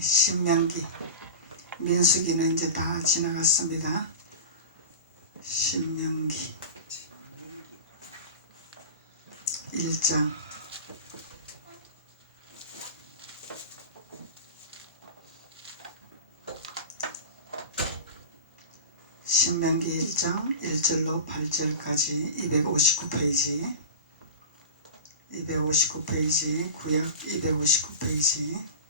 신명기, 민수기는 이제 다 지나갔습니다. 신명기 1장 신명기 1장 1절로 8절까지 259페이지 259페이지 구약 259페이지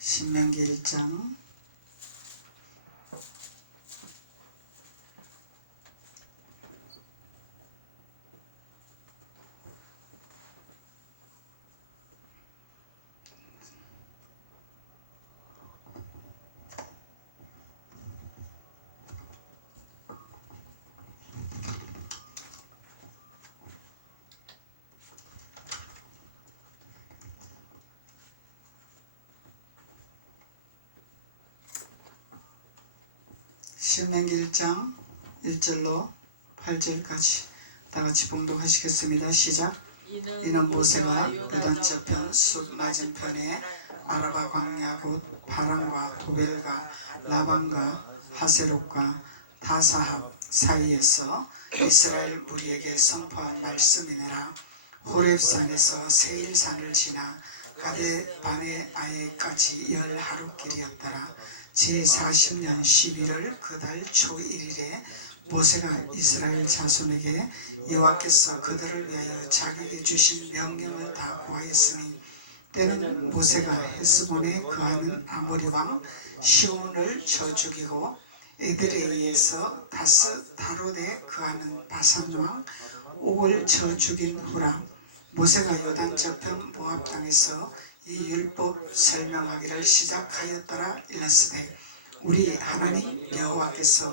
신명기 1장 신명기 1장 1절로 8절까지 다같이 봉독하시겠습니다. 시작. 이는 모세가 요단 저편 숲 맞은편에 아라바 광야 곧 파란과 도벨과 라반과 하세롯과 다사합 사이에서 이스라엘 무리에게 선포한 말씀이니라. 호렙산에서 세일산을 지나 가데 바네아에까지 10하루길이었더라. 제40년 11월 그 달 초 1일에 모세가 이스라엘 자손에게 여호와께서 그들을 위하여 자기에게 주신 명령을 다 고하였으니 때는 모세가 헤스본에 거하는 아모리 왕 시온을 쳐 죽이고 에드레이에서 다롯에 거하는 바산 왕 옥을 쳐 죽인 후라. 모세가 요단 저편 모압 땅에서 이 율법 설명하기를 시작하였더라. 일렀으되 우리 하나님 여호와께서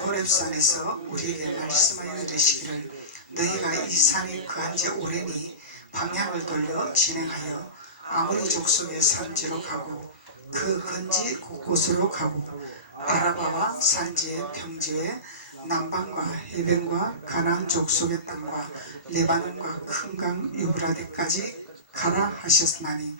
호렙산에서 우리에게 말씀하여 이르시기를 너희가 이 산에 거한 지 오래니 방향을 돌려 진행하여 아모리 족속의 산지로 가고 그 근지 곳곳으로 가고 아라바와 산지의 평지에 남방과 해변과 가나안 족속의 땅과 레바논과 큰 강 유브라데까지 가라 하셨나니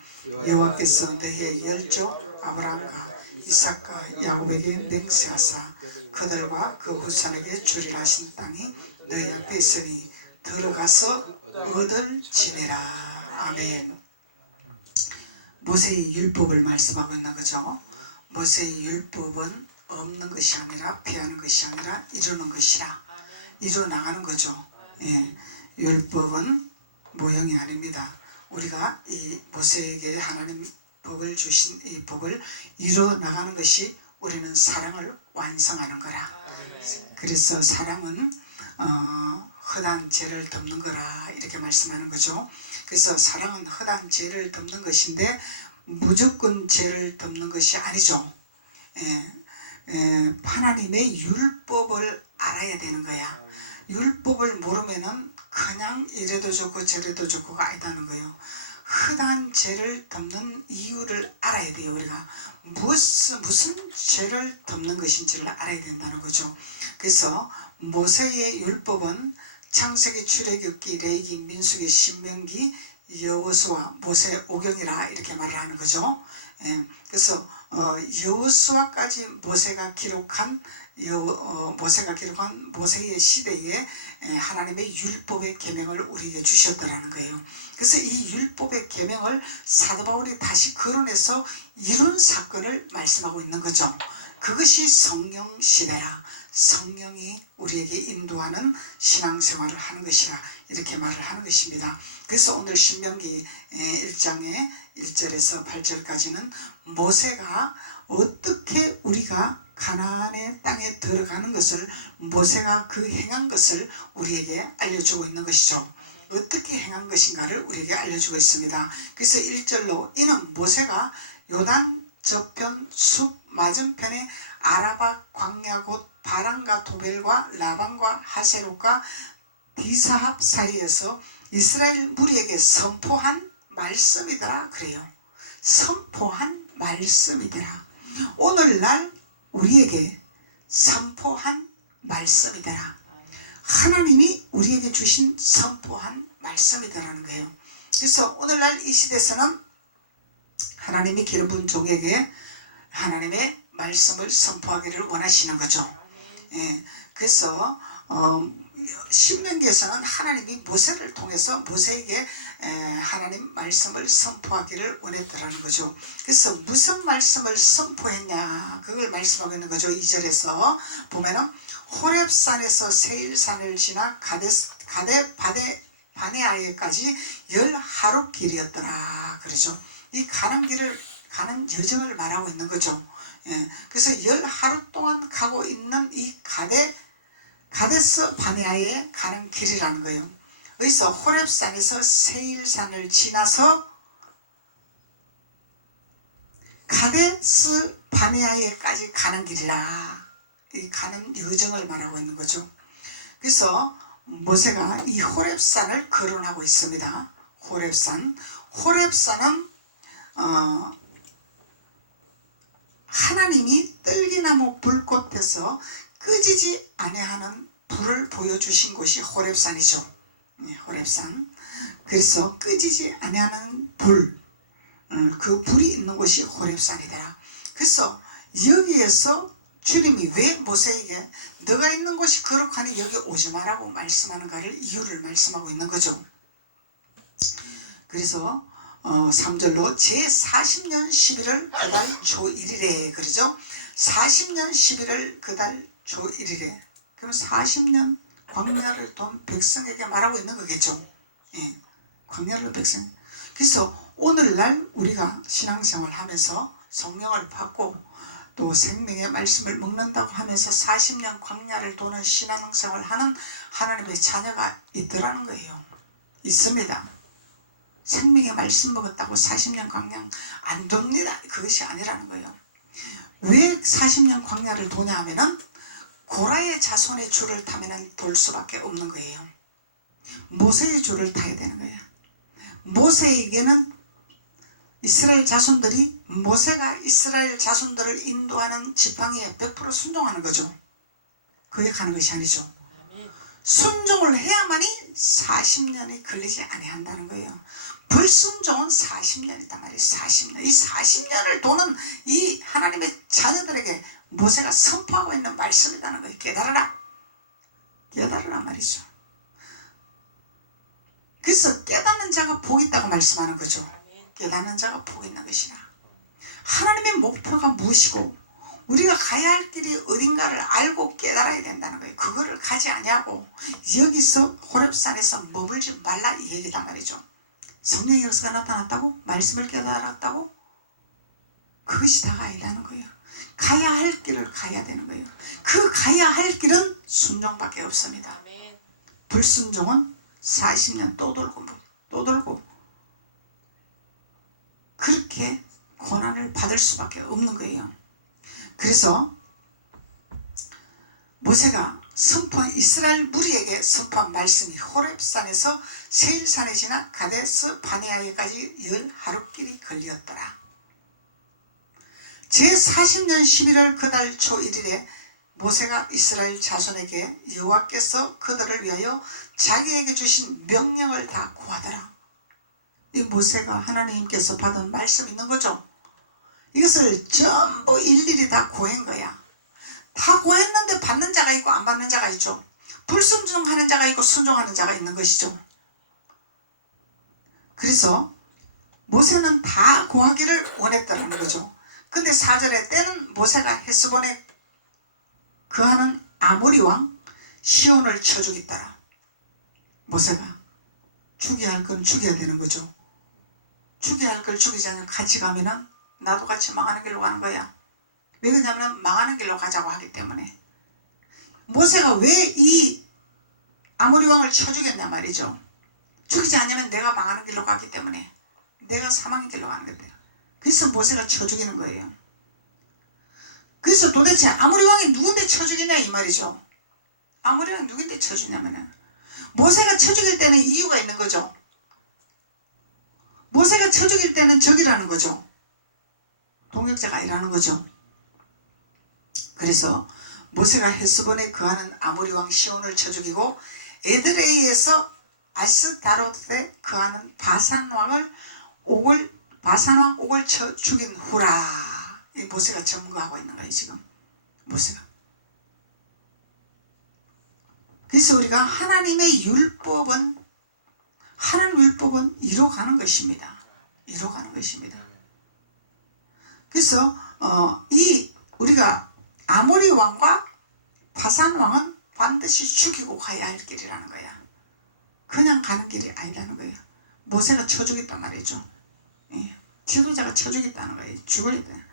여호와께서 너희의 열조 아브라함과 이삭과 야곱에게 맹세하사 그들과 그 후손에게 주리라 하신 땅이 너희 앞에 있으니 들어가서 얻을지니라. 아멘. 모세의 율법을 말씀하고 있는 거죠. 모세의 율법은 없는 것이 아니라 피하는 것이 아니라 이루는 것이라. 이루어나가는 거죠. 예. 율법은 모형이 아닙니다. 우리가 이 모세에게 하나님 법을 주신 이 법을 이루어 나가는 것이 우리는 사랑을 완성하는 거라. 그래서 사랑은 헛한 죄를 덮는 거라 이렇게 말씀하는 거죠. 그래서 사랑은 헛한 죄를 덮는 것인데 무조건 죄를 덮는 것이 아니죠. 하나님의 율법을 알아야 되는 거야. 율법을 모르면은 그냥 이래도 좋고 저래도 좋고가 아니다는 거예요. 흑한 죄를 덮는 이유를 알아야 돼요. 우리가 무슨 죄를 덮는 것인지를 알아야 된다는 거죠. 그래서 모세의 율법은 창세기, 출애굽기, 레위기, 민수기, 신명기, 여호수아, 모세 오경이라 이렇게 말을 하는 거죠. 그래서 여호수아까지 모세가 기록한 모세의 시대에 하나님의 율법의 계명을 우리에게 주셨더라는 거예요. 그래서 이 율법의 계명을 사도 바울이 다시 거론해서 이룬 사건을 말씀하고 있는 거죠. 그것이 성령 시대라. 성령이 우리에게 인도하는 신앙생활을 하는 것이라 이렇게 말을 하는 것입니다. 그래서 오늘 신명기 1장의 1절에서 8절까지는 모세가 어떻게 우리가 가나안의 땅에 들어가는 것을 모세가 그 행한 것을 우리에게 알려주고 있는 것이죠. 어떻게 행한 것인가를 우리에게 알려주고 있습니다. 그래서 1절로 이는 모세가 요단 저편 숲 맞은편에 아라바 광야 곧 바란과 도벨과 라반과 하세롯과 디사합 사이에서 이스라엘 무리에게 선포한 말씀이더라 그래요. 선포한 말씀이더라. 오늘날 우리에게 선포한 말씀이더라. 하나님이 우리에게 주신 선포한 말씀이더라는 거예요. 그래서 오늘날 이 시대에서는 하나님이 기름 부은 종에게 하나님의 말씀을 선포하기를 원하시는 거죠. 예, 그래서 신명기에서는 하나님이 모세를 통해서 모세에게 하나님 말씀을 선포하기를 원했더라는 거죠. 그래서 무슨 말씀을 선포했냐 그걸 말씀하고 있는 거죠. 2절에서 보면은 호렙산에서 세일산을 지나 가데 바네아에까지 10하루 길이었더라 그러죠. 이 가는 여정을 말하고 있는 거죠. 예, 그래서 10하루 동안 가고 있는 이 가데스 바네아에 가는 길이라는 거예요. 여기서 호렙산에서 세일산을 지나서 가데스 바네아에까지 가는 길이라 이 가는 여정을 말하고 있는 거죠. 그래서 모세가 이 호렙산을 거론하고 있습니다. 호렙산은 하나님이 떨기나무 불꽃에서 끄지지 아니하는 불을 보여주신 곳이 호렙산이죠. 호렙산. 그래서 끄지지 아니하는 불, 그 불이 있는 곳이 호렙산이더라. 그래서 여기에서 주님이 왜 모세에게 너가 있는 곳이 거룩하니 여기 오지 마라고 말씀하는가를 이유를 말씀하고 있는 거죠. 그래서 3절로 제40년 11월 그달 초 1일에 그러죠. 40년 11월 그달 초 1일에 그럼 40년 광야를 돈 백성에게 말하고 있는 거겠죠. 예, 광야를 백성. 그래서 오늘날 우리가 신앙생활 하면서 성령을 받고 또 생명의 말씀을 먹는다고 하면서 40년 광야를 도는 신앙생활 하는 하나님의 자녀가 있더라는 거예요. 있습니다. 생명의 말씀 먹었다고 40년 광야 안 돕니다. 그것이 아니라는 거예요. 왜 40년 광야를 도냐 하면은 고라의 자손의 줄을 타면은 돌 수밖에 없는 거예요. 모세의 줄을 타야 되는 거예요. 모세에게는 이스라엘 자손들이 모세가 이스라엘 자손들을 인도하는 지팡이에 100% 순종하는 거죠. 그게 가는 것이 아니죠. 순종을 해야만이 40년이 걸리지 아니한다는 거예요. 불순종은 40년이단 말이에요. 40년. 이 40년을 도는 이 하나님의 자녀들에게 모세가 선포하고 있는 말씀이라는 거예요. 깨달아라. 깨달으라 말이죠. 그래서 깨닫는 자가 복이 있다고 말씀하는 거죠. 깨닫는 자가 복이 있는 것이라. 하나님의 목표가 무엇이고 우리가 가야 할 길이 어딘가를 알고 깨달아야 된다는 거예요. 그거를 가지 아니하고 여기서 호렙산에서 머물지 말라 이 얘기단 말이죠. 성령의 역사가 나타났다고? 말씀을 깨달았다고? 그것이 다가 아니라는 거예요. 가야 할 길을 가야 되는 거예요. 그 가야 할 길은 순종밖에 없습니다. 불순종은 40년 또 돌고 그렇게 고난을 받을 수밖에 없는 거예요. 그래서 모세가 선포한 이스라엘 무리에게 선포한 말씀이 호렙산에서 세일산에 지나 가데스 바네아에까지 10하루길이 걸렸더라. 제40년 11월 그달 초 1일에 모세가 이스라엘 자손에게 여호와께서 그들을 위하여 자기에게 주신 명령을 다 고하더라. 이 모세가 하나님께서 받은 말씀 있는 거죠. 이것을 전부 일일이 다 고한 거야. 다 고했는데 받는 자가 있고 안 받는 자가 있죠. 불순종하는 자가 있고 순종하는 자가 있는 것이죠. 그래서 모세는 다 고하기를 원했다는 거죠. 근데 4절에 때는 모세가 헤스본에 거하는 아모리 왕 시온을 쳐 죽였더라. 모세가 죽여야 할 건 죽여야 되는 거죠. 죽여야 할 걸 죽이지 않으면 같이 가면은 나도 같이 망하는 길로 가는 거야. 왜 그러냐면 망하는 길로 가자고 하기 때문에. 모세가 왜 이 아모리 왕을 쳐 죽였냐 말이죠. 죽이지 않으면 내가 망하는 길로 가기 때문에, 내가 사망의 길로 가는 거예요. 그래서 모세가 쳐 죽이는 거예요. 그래서 도대체 아모리 왕이 누군데 쳐 죽이냐 이 말이죠. 아모리 왕이 누군데 쳐 죽냐면은 모세가 쳐 죽일 때는 이유가 있는 거죠. 모세가 쳐 죽일 때는 적이라는 거죠. 동역자가 아니라는 거죠. 그래서 모세가 헤스본에 거하는 아모리 왕 시온을 쳐 죽이고 에드레이에서 아스다롯에 거하는 바산 왕 옥을 쳐 죽인 후라. 이 모세가 점거하고 있는 거예요 지금 모세가. 그래서 우리가 하나님의 율법은 이뤄가는 것입니다. 이뤄가는 것입니다. 그래서 우리가 아모리 왕과 바산 왕은 반드시 죽이고 가야 할 길이라는 거야. 그냥 가는 길이 아니라는 거예요. 모세가 쳐 죽였단 말이죠. 예. 지도자가 쳐 죽였다는 거예요. 죽어야 돼.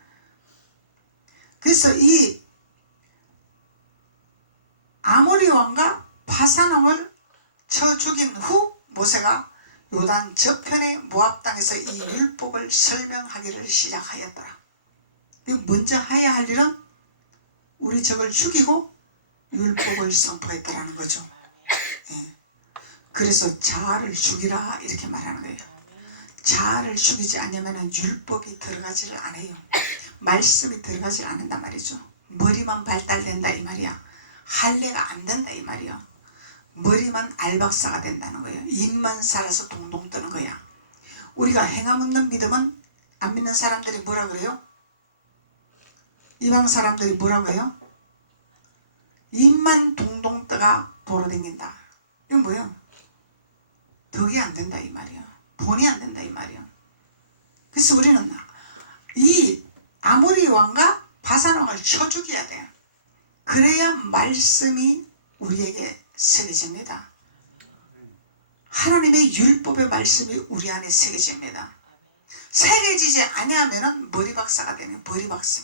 그래서 이 아모리 왕과 바산 왕을 쳐 죽인 후 모세가 요단 저편의 모압 땅에서 이 율법을 설명하기를 시작하였더라. 먼저 해야 할 일은 우리 적을 죽이고 율법을 선포했더라는 거죠. 예. 그래서 자아를 죽이라 이렇게 말하는 거예요. 자아를 죽이지 않으면 율법이 들어가지를 않아요. 말씀이 들어가지 않는단 말이죠. 머리만 발달된다 이 말이야. 할례가 안 된다 이 말이야. 머리만 알박사가 된다는 거예요. 입만 살아서 동동 뜨는 거야. 우리가 행함 없는 믿음은 안 믿는 사람들이 뭐라 그래요? 이방 사람들이 뭐라고 해요? 입만 동동 떠가 돌아다닌다. 이건 뭐예요? 덕이 안 된다 이 말이야. 본이 안 된다 이 말이야. 그래서 우리는 이 아모리 왕과 바산 왕을 쳐 죽여야 돼요. 그래야 말씀이 우리에게 새겨집니다. 하나님의 율법의 말씀이 우리 안에 새겨집니다. 새겨지지 아니하면 머리박사가 되는 머리박사.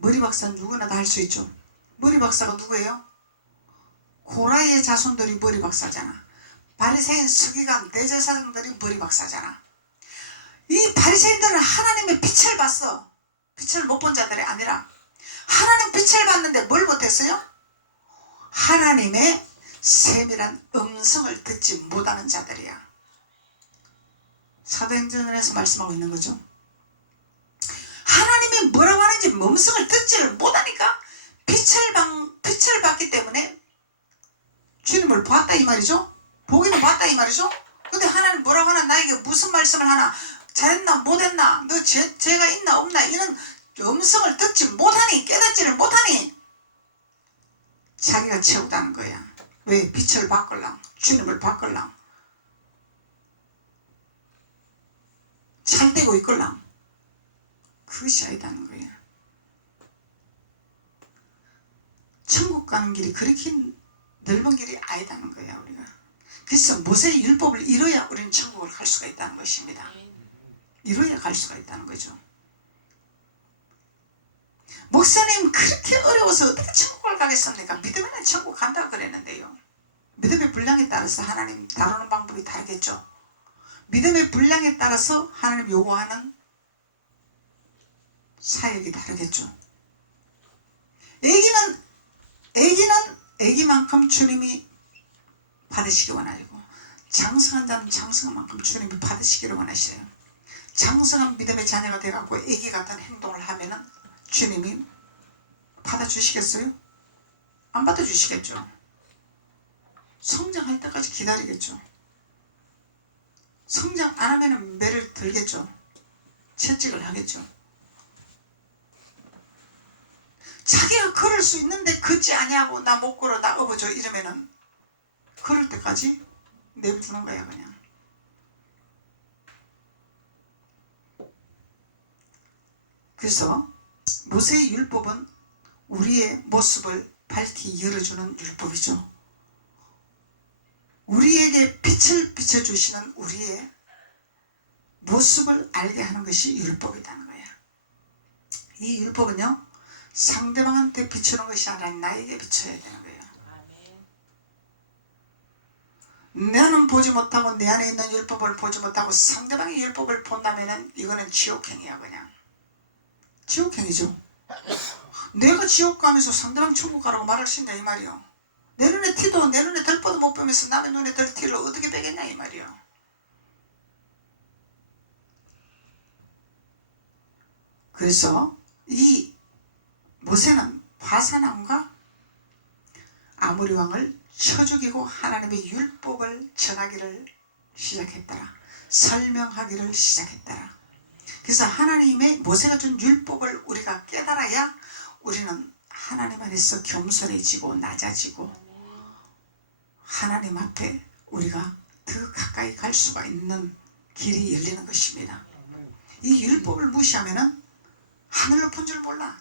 머리박사는 누구나 다 할 수 있죠. 머리박사가 누구예요? 고라의 자손들이 머리박사잖아. 바리새인 서기관 대제사장들이 머리박사잖아. 이 바리새인들은 하나님의 빛을 봤어. 빛을 못 본 자들이 아니라 하나님 빛을 봤는데 뭘 못했어요? 하나님의 세밀한 음성을 듣지 못하는 자들이야. 사도행전에서 말씀하고 있는 거죠. 하나님이 뭐라고 하는지 음성을 듣지를 못하니까 빛을 봤기 때문에 주님을 봤다 이 말이죠. 보기는 봤다 이 말이죠. 근데 하나님 뭐라고 하나, 나에게 무슨 말씀을 하나, 잘했나 못했나, 너 죄가 있나 없나, 이런 음성을 듣지 못하니, 깨닫지를 못하니 자기가 채우다는 거야. 왜? 빛을 바꾸려고, 주님을 바꾸려고, 잘되고 있걸라. 그것이 아니다는 거야. 천국 가는 길이 그렇게 넓은 길이 아니다는 거야 우리가. 그래서 모세의 율법을 이뤄야 우리는 천국을 갈 수가 있다는 것입니다. 이뤄야 갈 수가 있다는 거죠. 목사님 그렇게 어려워서 어떻게 천국을 가겠습니까? 믿으면 천국 간다고 그랬는데요. 믿음의 분량에 따라서 하나님 다루는 방법이 다르겠죠. 믿음의 분량에 따라서 하나님 요구하는 사역이 다르겠죠. 애기만큼 주님이 받으시기 원하고, 장성한 자는 장성한 만큼 주님이 받으시기를 원하시래요. 장성한 믿음의 자녀가 돼갖고 애기 같은 행동을 하면은 주님이 받아주시겠어요? 안 받아주시겠죠. 성장할 때까지 기다리겠죠. 성장 안 하면은 매를 들겠죠. 채찍을 하겠죠. 자기가 걸을 수 있는데 걷지 아니하고 나 못 걸어, 나 업어줘 이러면은 걸을 때까지 내버두는 거야 그냥. 그래서 모세의 율법은 우리의 모습을 밝히 열어주는 율법이죠. 우리에게 빛을 비춰주시는 우리의 모습을 알게 하는 것이 율법이라는 거야. 이 율법은요, 상대방한테 비추는 것이 아니라 나에게 비춰야 되는 거예요. 나는 보지 못하고 내 안에 있는 율법을 보지 못하고 상대방의 율법을 본다면 이거는 지옥행이야. 그냥 지옥행이죠. 내가 지옥 가면서 상대방 천국 가라고 말할 수 있냐 이 말이요. 내 눈에 티도 내 눈에 들보도 못 보면서 남의 눈에 들 티를 어떻게 빼겠냐 이 말이요. 그래서 이 모세는 바산왕과 아모리 왕을 쳐 죽이고 하나님의 율법을 전하기를 시작했더라. 설명하기를 시작했더라. 그래서 하나님의 모세가 준 율법을 우리가 깨달아야 우리는 하나님 안에서 겸손해지고 낮아지고 하나님 앞에 우리가 더 가까이 갈 수가 있는 길이 열리는 것입니다. 이 율법을 무시하면은 하늘 높은 줄 몰라.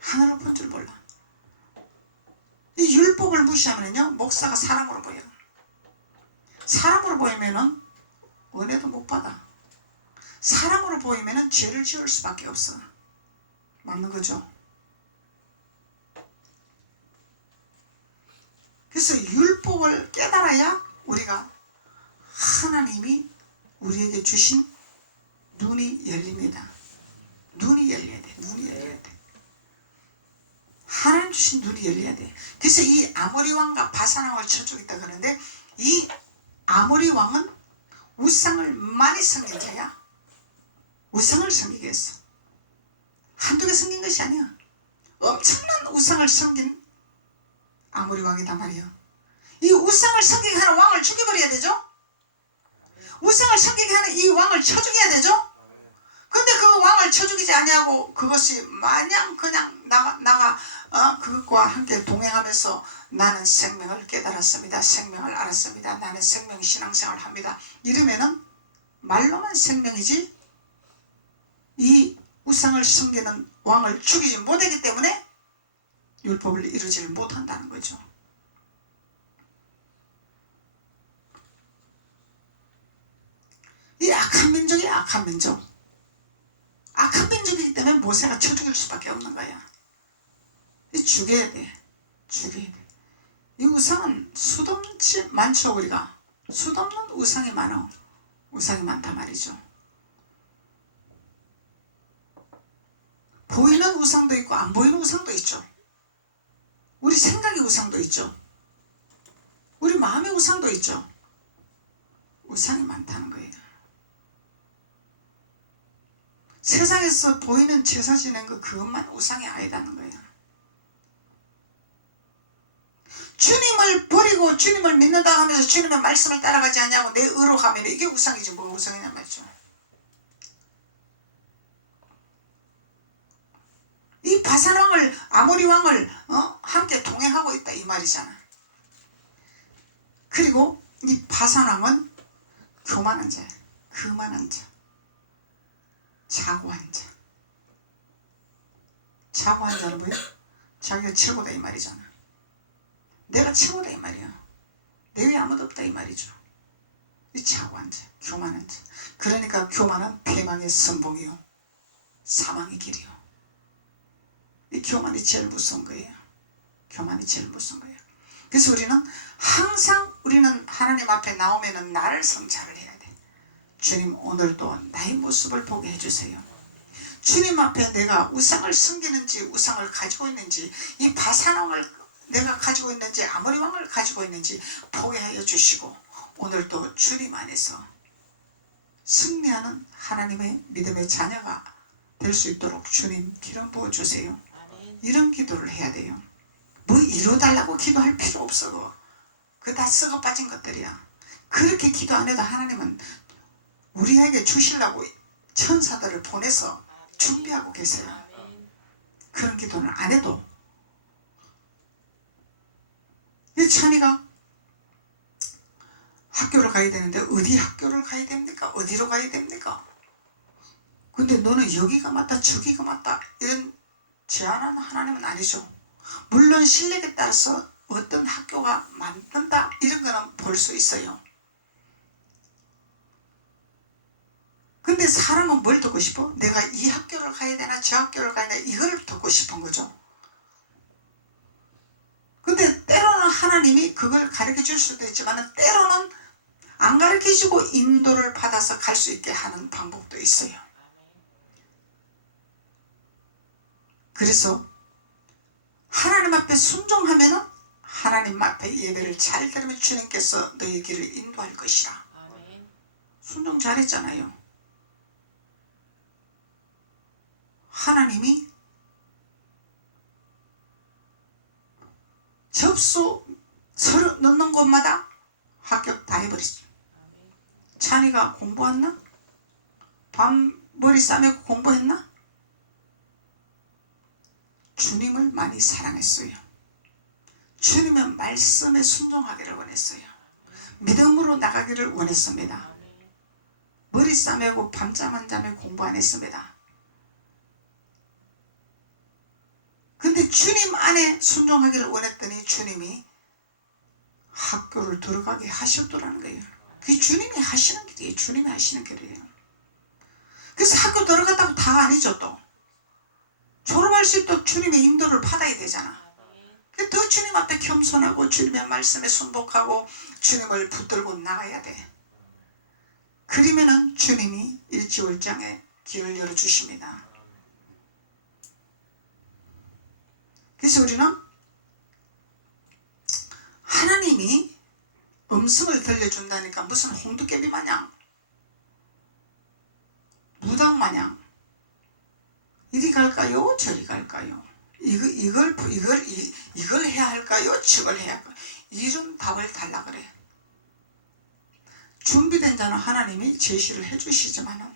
하늘 높은 줄 몰라. 이 율법을 무시하면요 목사가 사람으로 보여. 사람으로 보이면은 은혜도 못 받아. 사람으로 보이면은 죄를 지을 수밖에 없어. 맞는 거죠? 그래서 율법을 깨달아야 우리가 하나님이 우리에게 주신 눈이 열립니다. 눈이 열려야 돼. 눈이 열려야 돼. 하나님 주신 눈이 열려야 돼. 그래서 이 아모리 왕과 바산 왕을 쳐 죽였다 그러는데 이 아모리 왕은 우상을 많이 섬긴 자야. 우상을 섬기게 했어. 한두 개 섬긴 것이 아니야. 엄청난 우상을 섬긴 아모리 왕이다 말이에요. 이 우상을 섬기게 하는 왕을 죽여버려야 되죠. 우상을 섬기게 하는 이 왕을 쳐 죽여야 되죠. 근데 그 왕을 쳐 죽이지 아니하고 그것이 마냥 그냥 그것과 함께 동행하면서 나는 생명을 깨달았습니다. 생명을 알았습니다. 나는 생명 신앙생활을 합니다. 이러면은 말로만 생명이지 이 우상을 섬기는 왕을 죽이지 못하기 때문에 율법을 이루지를 못한다는 거죠. 이 악한 민족이 악한 민족. 악한 민족이기 때문에 모세가 쳐 죽일 수밖에 없는 거야. 이 죽여야 돼. 죽여야 돼. 이 우상은 수도 많죠. 우리가 수도 없는 우상이 많아. 우상이 많단 말이죠. 보이는 우상도 있고 안 보이는 우상도 있죠. 우리 생각의 우상도 있죠. 우리 마음의 우상도 있죠. 우상이 많다는 거예요. 세상에서 보이는 제사 지낸 거 그것만 우상이 아니다는 거예요. 주님을 버리고 주님을 믿는다 하면서 주님의 말씀을 따라가지 않냐고 내 의로 가면 이게 우상이지 뭐가 우상이냐 말이죠. 이 바산 왕을 아모리 왕을 함께 동행하고 있다 이 말이잖아. 그리고 이 바산 왕은 교만한 자야. 교만한 자. 자고한 자. 자고한 자는 뭐야? 자기가 최고다 이 말이잖아. 내가 최고다 이 말이야. 내 위에 아무도 없다 이 말이죠. 이 자고한 자, 교만한 자. 그러니까 교만은 패망의 선봉이요 사망의 길이요. 이 교만이 제일 무서운 거예요. 교만이 제일 무서운 거예요. 그래서 우리는 항상 우리는 하나님 앞에 나오면은 나를 성찰을 해야 돼. 주님 오늘도 나의 모습을 보게 해주세요. 주님 앞에 내가 우상을 섬기는지 우상을 가지고 있는지 이 바산왕을 내가 가지고 있는지 아모리 왕을 가지고 있는지 보게 하여 주시고 오늘도 주님 안에서 승리하는 하나님의 믿음의 자녀가 될 수 있도록 주님 기름 부어주세요. 이런 기도를 해야 돼요. 뭐 이루어달라고 기도할 필요 없어. 그거 다 썩어 빠진 것들이야. 그렇게 기도 안 해도 하나님은 우리에게 주시려고 천사들을 보내서 준비하고 계세요. 그런 기도는 안 해도 이 찬이가 학교를 가야 되는데 어디 학교를 가야 됩니까? 어디로 가야 됩니까? 근데 너는 여기가 맞다 저기가 맞다 이런 제한하는 하나님은 아니죠. 물론 실력에 따라서 어떤 학교가 맞는다 이런 거는 볼 수 있어요. 근데 사람은 뭘 듣고 싶어? 내가 이 학교를 가야 되나 저 학교를 가야 되나 이걸 듣고 싶은 거죠. 근데 때로는 하나님이 그걸 가르쳐 줄 수도 있지만 때로는 안 가르쳐 주고 인도를 받아서 갈 수 있게 하는 방법도 있어요. 그래서 하나님 앞에 순종하면은 하나님 앞에 예배를 잘 들으면 주님께서 너의 길을 인도할 것이라. 순종 잘했잖아요. 하나님이 접수 서류 넣는 곳마다 합격 다 해버리죠. 찬이가 공부했나? 밤 머리 싸매고 공부했나? 주님을 많이 사랑했어요. 주님의 말씀에 순종하기를 원했어요. 믿음으로 나가기를 원했습니다. 머리 싸매고 밤잠 안 자며 공부 안 했습니다. 근데 주님 안에 순종하기를 원했더니 주님이 학교를 들어가게 하셨더라는 거예요. 그게 주님이 하시는 길이에요. 주님이 하시는 길이에요. 그래서 학교 들어갔다고 다 아니죠. 또 졸업할 수 있도록 주님의 인도를 받아야 되잖아. 더 주님 앞에 겸손하고 주님의 말씀에 순복하고 주님을 붙들고 나가야 돼. 그러면은 주님이 일지월장에 길을 열어주십니다. 그래서 우리는 하나님이 음성을 들려준다니까 무슨 홍두깨비 마냥 무당 마냥 이리 갈까요? 저리 갈까요? 이걸 해야 할까요? 저걸 해야 할까요? 이런 답을 달라 그래. 준비된 자는 하나님이 제시를 해주시지만은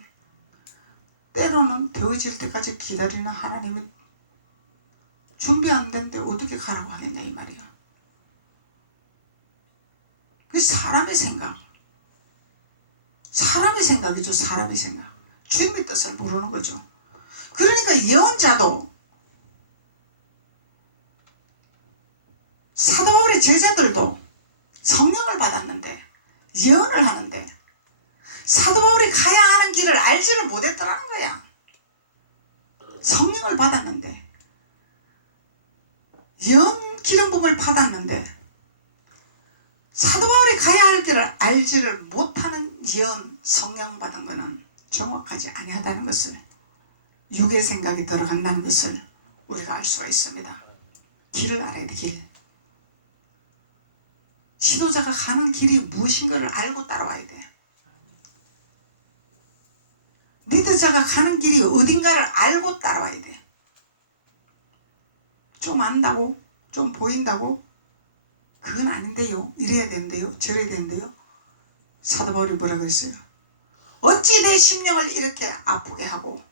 때로는 되어질 때까지 기다리는 하나님은 준비 안 된데 어떻게 가라고 하겠냐 이 말이야. 그 사람의 생각이죠. 사람의 생각. 주님의 뜻을 모르는 거죠. 그러니까 예언자도 사도 바울의 제자들도 성령을 받았는데 예언을 하는데 사도 바울이 가야 하는 길을 알지를 못했더라는 거야. 성령을 받았는데 예언 기름 부음을 받았는데 사도 바울이 가야 할 길을 알지를 못하는 예언 성령 받은 것은 정확하지 아니하다는 것을, 육의 생각이 들어간다는 것을 우리가 알 수가 있습니다. 길을 알아야 돼. 길. 지도자가 가는 길이 무엇인가를 알고 따라와야 돼. 리더자가 가는 길이 어딘가를 알고 따라와야 돼. 좀 안다고, 좀 보인다고, 그건 아닌데요. 이래야 되는데요. 저래야 되는데요. 사도 바울이 뭐라 그랬어요? 어찌 내 심령을 이렇게 아프게 하고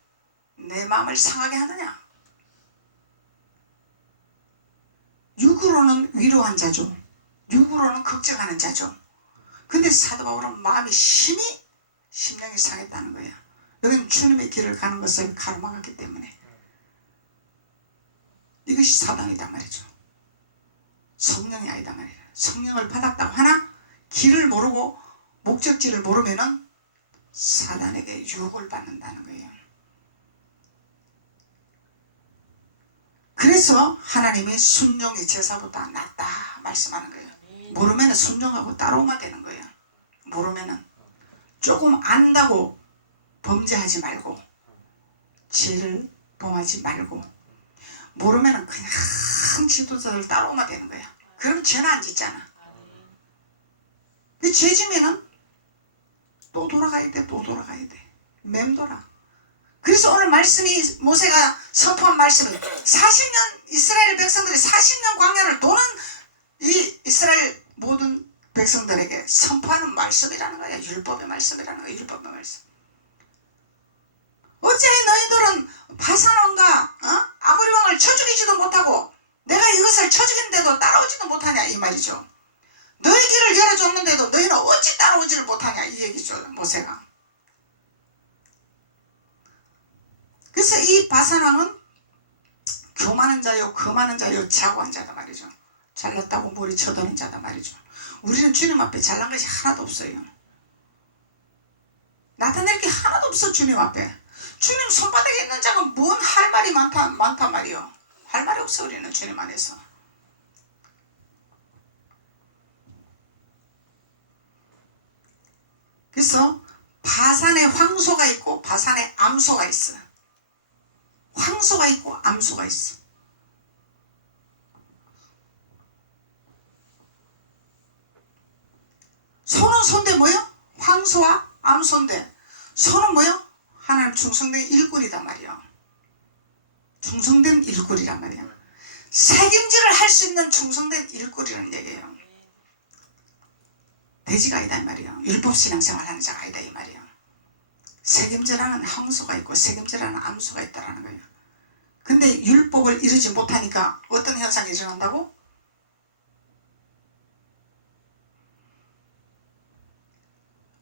내 마음을 상하게 하느냐. 육으로는 위로한 자죠. 육으로는 걱정하는 자죠. 근데 사도 바울은 마음이 심령이 상했다는 거예요. 여기는 주님의 길을 가는 것을 가로막았기 때문에 이것이 사단이단 말이죠. 성령이 아니다 말이에요. 성령을 받았다고 하나 길을 모르고 목적지를 모르면은 사단에게 유혹을 받는다는 거예요. 그래서 하나님이 순종이 제사보다 낫다 말씀하는 거예요. 모르면 순종하고 따라오면 되는 거예요. 모르면 조금 안다고 범죄하지 말고 죄를 범하지 말고 모르면 그냥 지도자를 따라오면 되는 거야. 그럼 죄는 안 짓잖아. 근데 죄 지면은 또 돌아가야 돼. 또 돌아가야 돼. 맴돌아. 그래서 오늘 말씀이 모세가 선포한 말씀은 40년 이스라엘 백성들이 40년 광야를 도는 이 이스라엘 모든 백성들에게 선포하는 말씀이라는 거야. 율법의 말씀이라는 거야. 율법의 말씀. 어째 너희들은 바산왕과 아모리 왕을 쳐 죽이지도 못하고 내가 이것을 쳐 죽이는데도 따라오지도 못하냐 이 말이죠. 너희 길을 열어줬는데도 너희는 어찌 따라오지를 못하냐 이 얘기죠. 모세가. 그래서 이 바산왕은 교만한 자요 거만한 자요 자고한 자다 말이죠. 잘났다고 머리 쳐드는 자다 말이죠. 우리는 주님 앞에 잘난 것이 하나도 없어요. 나타낼 게 하나도 없어. 주님 앞에. 주님 손바닥에 있는 자가 뭔 할 말이 많단 말이요. 할 말이 없어. 우리는 주님 안에서. 그래서 바산에 황소가 있고 바산에 암소가 있어. 황소가 있고 암소가 있어. 소는 소인데 뭐요? 황소와 암소인데 소는 뭐요? 하나님 충성된 일꾼이단 말이야. 충성된 일꾼이란 말이야. 책임질을 할 수 있는 충성된 일꾼이라는 얘기예요. 돼지가 아니다 이 말이에요. 율법 신앙생활 하는 자가 아니다 이 말이에요. 책임져라는 항소가 있고 책임져라는 암소가 있다라는 거예요. 근데 율법을 이루지 못하니까 어떤 현상이 일어난다고?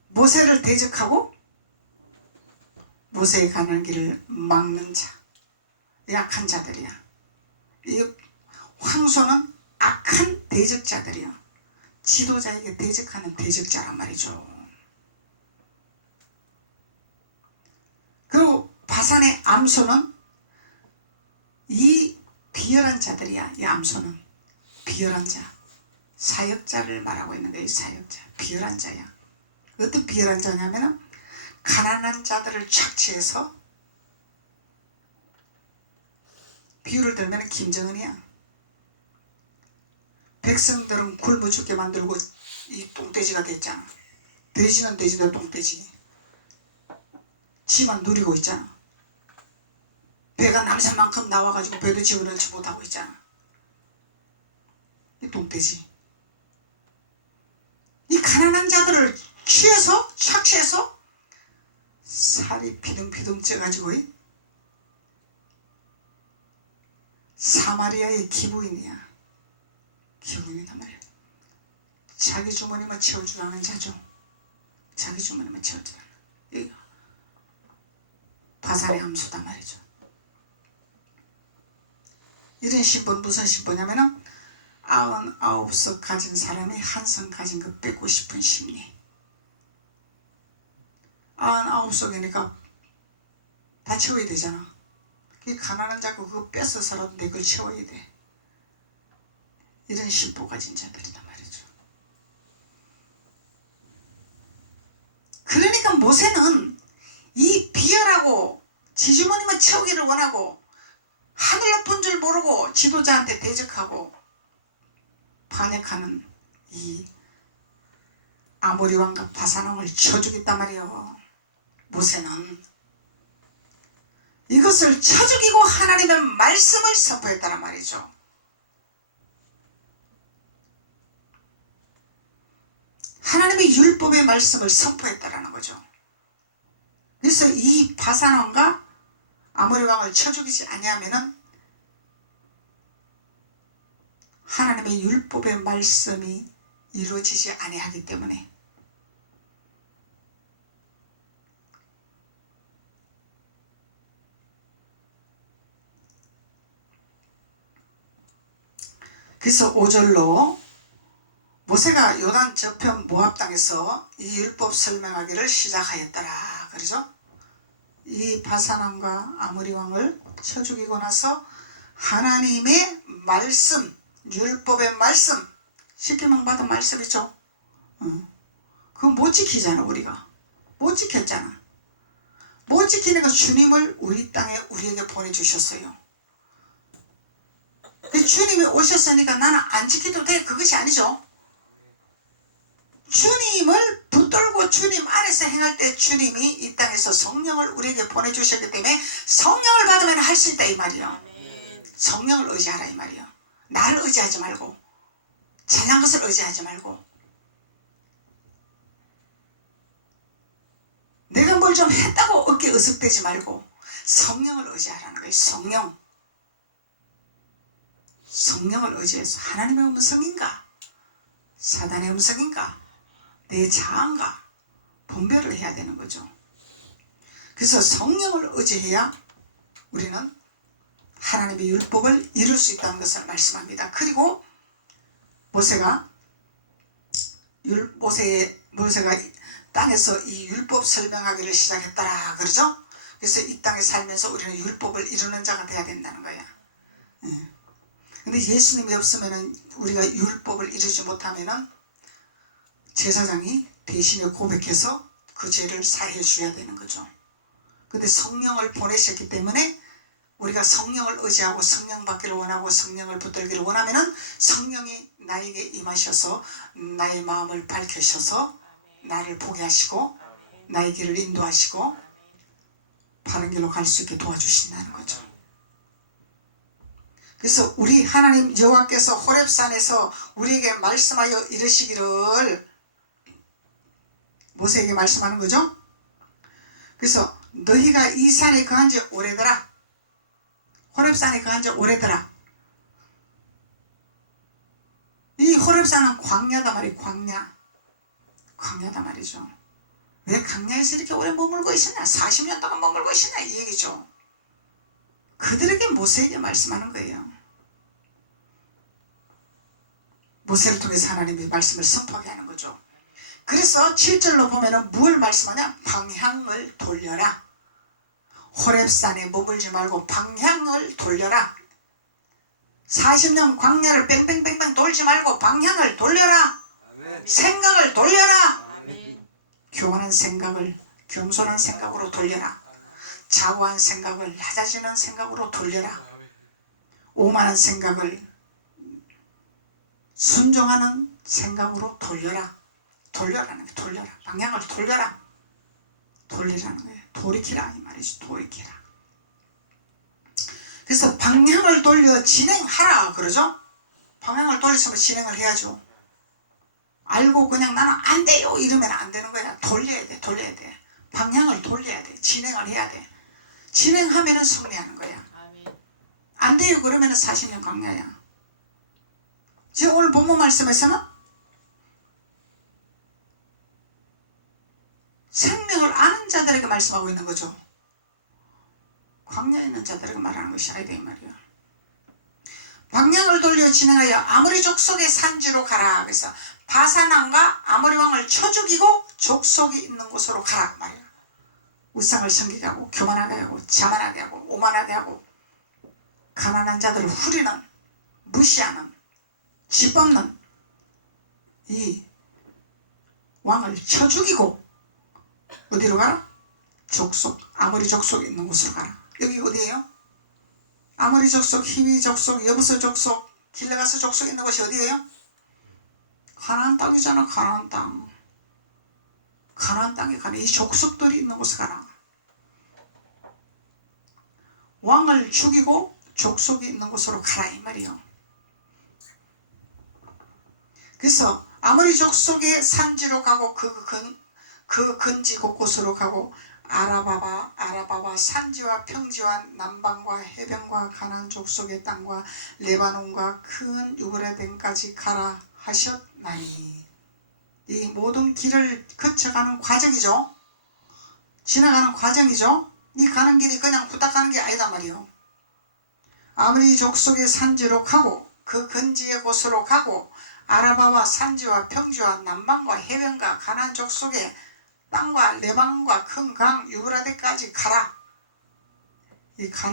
모세를 대적하고 모세의 가는 길을 막는 자, 약한 자들이야. 이 황소는 악한 대적자들이야. 지도자에게 대적하는 대적자란 말이죠. 그리고 바산의 암소는 이 비열한 자들이야. 이 암소는 비열한 자, 사역자를 말하고 있는 거예요. 사역자, 비열한 자야. 어떤 비열한 자냐면은 가난한 자들을 착취해서, 비유를 들면 김정은이야. 백성들은 굶어 죽게 만들고 이 똥돼지가 됐잖아. 돼지는 돼지도 똥돼지. 지만 누리고 있잖아. 배가 남산만큼 나와가지고 배도 집어넣지 못하고 있잖아. 이 똥돼지. 이 가난한 자들을 취해서 착취해서 살이 피둥피둥 쪄가지고 사마리아의 기부인이야. 기부인이란 말이야. 자기 주머니만 채워주라는 자죠. 자기 주머니만 채워주라는. 이거 바산의 함수단 말이죠. 이런 신분 무슨 신분이냐면은 99석 가진 사람이 한 성 가진 거 뺏고 싶은 심리. 99석이니까 다 채워야 되잖아. 가난한 자고 그거 뺏어서라도 내 걸 채워야 돼. 이런 심보 가진 자들이란 말이죠. 그러니까 모세는 이 비열하고 지주머니만 채우기를 원하고 하늘 높은 줄 모르고 지도자한테 대적하고 반역하는 이 아모리 왕과 바산 왕을 쳐죽였단 말이에요. 모세는 이것을 쳐죽이고 하나님의 말씀을 선포했다란 말이죠. 하나님의 율법의 말씀을 선포했다라는 거죠. 그래서 이 바산 왕과 아모리 왕을 쳐죽이지 아니하면은 하나님의 율법의 말씀이 이루어지지 아니하기 때문에 그래서 5절로 모세가 요단 저편 모압 땅에서 이 율법 설명하기를 시작하였더라. 그러죠? 이 바산왕과 아모리 왕을 쳐 죽이고 나서 하나님의 말씀, 율법의 말씀, 십계명 받은 말씀이죠. 그거 못 지키잖아. 우리가 못 지켰잖아. 못 지키니까 주님을 우리 땅에 우리에게 보내주셨어요. 주님이 오셨으니까 나는 안 지켜도 돼. 그것이 아니죠. 주님을 붙들고 주님 안에서 행할 때 주님이 이 땅에서 성령을 우리에게 보내주셨기 때문에 성령을 받으면 할 수 있다 이 말이요. 성령을 의지하라 이 말이요. 나를 의지하지 말고 잘난 것을 의지하지 말고 내가 뭘 좀 했다고 어깨 으쓱대지 말고 성령을 의지하라는 거예요. 성령을 의지해서 하나님의 음성인가 사단의 음성인가 내 자아인가 분별을 해야 되는 거죠. 그래서 성령을 의지해야 우리는 하나님의 율법을 이룰 수 있다는 것을 말씀합니다. 그리고 모세가 땅에서 이 율법 설명하기를 시작했더라 그러죠. 그래서 이 땅에 살면서 우리는 율법을 이루는 자가 돼야 된다는 거야. 근데 예수님이 없으면은 우리가 율법을 이루지 못하면은 제사장이 대신에 고백해서 그 죄를 사해 줘야 되는 거죠. 근데 성령을 보내셨기 때문에 우리가 성령을 의지하고 성령 받기를 원하고 성령을 붙들기를 원하면은 성령이 나에게 임하셔서 나의 마음을 밝히셔서 나를 보게 하시고 나의 길을 인도하시고 바른 길로 갈 수 있게 도와주신다는 거죠. 그래서 우리 하나님 여호와께서 호렙산에서 우리에게 말씀하여 이르시기를, 모세에게 말씀하는 거죠. 그래서 너희가 이 산에 거한 지 오래더라. 호렙산에 거한 지 오래더라. 이 호렙산은 광야다 말이에요. 광야다 말이죠. 왜 광야에서 이렇게 오래 머물고 있었냐, 40년 동안 머물고 있었냐, 이 얘기죠. 그들에게 모세에게 말씀하는 거예요. 모세를 통해서 하나님이 말씀을 선포하게 하는 거죠. 그래서 7절로 보면은 뭘 말씀하냐, 방향을 돌려라. 호렙산에 머물지 말고 방향을 돌려라. 40년 광야를 뺑뺑뺑뺑 돌지 말고 방향을 돌려라. 아멘. 생각을 돌려라. 아멘. 교만한 생각을 겸손한 생각으로 돌려라. 좌우한 생각을 낮아지는 생각으로 돌려라. 오만한 생각을 순종하는 생각으로 돌려라. 돌려라는 게, 돌려라. 방향을 돌려라. 돌리라는 거예요. 돌이키라 이 말이죠. 돌이키라. 그래서 방향을 돌려 진행하라 그러죠. 방향을 돌렸으면 진행을 해야죠. 알고 그냥 나는 안 돼요 이러면 안 되는 거야. 돌려야 돼. 방향을 돌려야 돼. 진행을 해야 돼. 진행하면은 승리하는 거야. 안 돼요 그러면은 40년 광야야. 지금 오늘 본문 말씀에서는 생명을 아는 자들에게 말씀하고 있는 거죠. 광야에 있는 자들에게 말하는 것이 아니다 이 말이야. 방향을 돌려 진행하여 아모리 족속의 산지로 가라. 그래서 바산왕과 아모리 왕을 쳐 죽이고 족속이 있는 곳으로 가라 그 말이야. 우상을 섬기게 하고 교만하게 하고 자만하게 하고 오만하게 하고 가난한 자들을 후리는, 무시하는, 집 없는 이 왕을 쳐 죽이고 어디로 가라? 족속, 아모리 족속이 있는 곳으로 가라. 여기 어디예요? 아모리 족속, 히위 족속, 여부스 족속, 길르가스 족속이 있는 곳이 어디예요? 가나안 땅이잖아. 가나안 땅. 가나안 땅에 가는 이 족속들이 있는 곳에 가라. 왕을 죽이고 족속이 있는 곳으로 가라 이 말이요. 그래서 아모리 족속의 산지로 가고 그 근지 곳곳으로 가고 아라바와 산지와 평지와 남방과 해변과 가나안 족속의 땅과 레바논과 큰 유브라데까지 가라 하셨나니. 이 모든 길을 거쳐가는 과정이죠. 지나가는 과정이죠. 이 가는 길이 그냥 후딱 가는 게 아니다 말이요. 아모리 족속의 산지로 가고 그 근지의 곳으로 가고 아라바와 산지와 평지와 남방과 해변과 가나안 족속의 땅과 레방과 큰 강 유브라데까지 가라. 이 가나안